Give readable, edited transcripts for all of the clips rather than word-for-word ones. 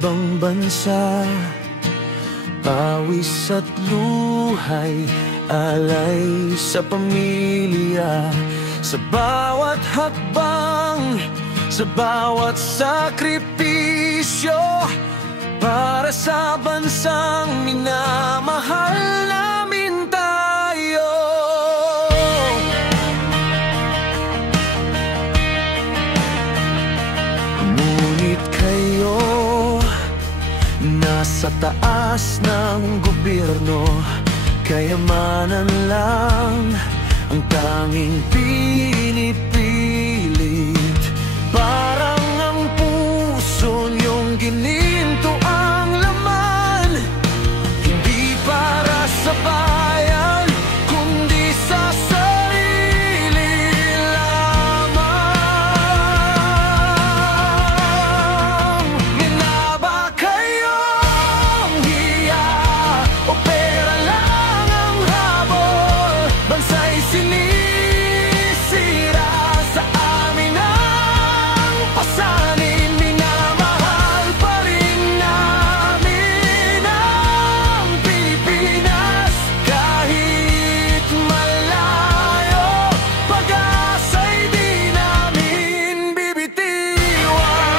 ibang bansa, pawis at luhay, alay sa pamilya. Sa bawat hakbang, sa bawat sakripisyo, para sa bansang minamahal namin tayo. Ngunit kayo, nasa taas ng gobyerno, kayamanan lang ang tanging pinipilit. Parang ang puso niyong gininto ang laman, hindi para sa bayan, kundi sa sarili lamang. Minaba kayong hiya o pera lang ang habol, bansa'y sinisira, sa amin ang pasanin. Minamahal pa rin namin ang Pilipinas, kahit malayo, pag-asa'y di namin bibitiwan.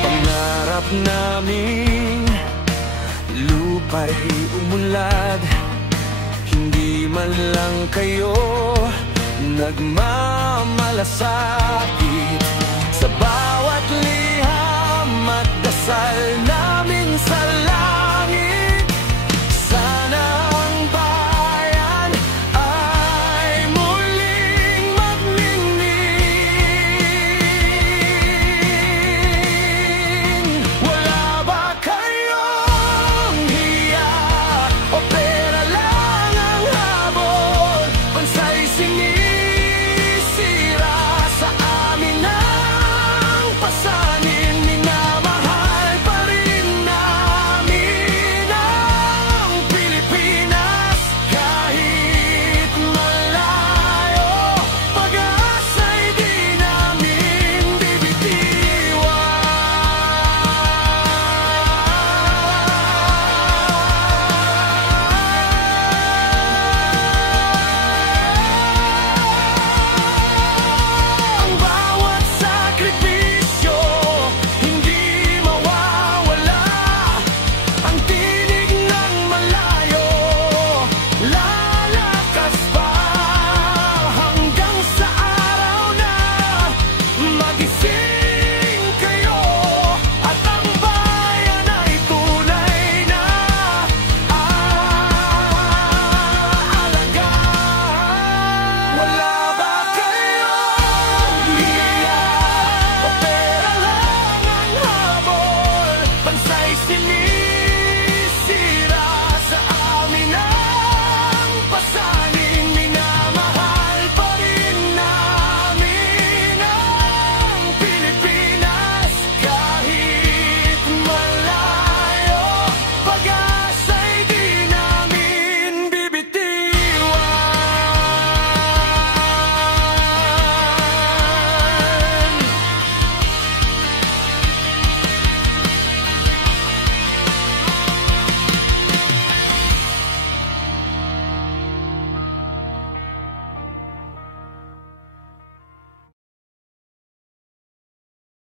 Pangarap namin lupa'y umunlad, hindi man lang kayo nagmamalasakit. Sa bawat liham at dasal namin salamat,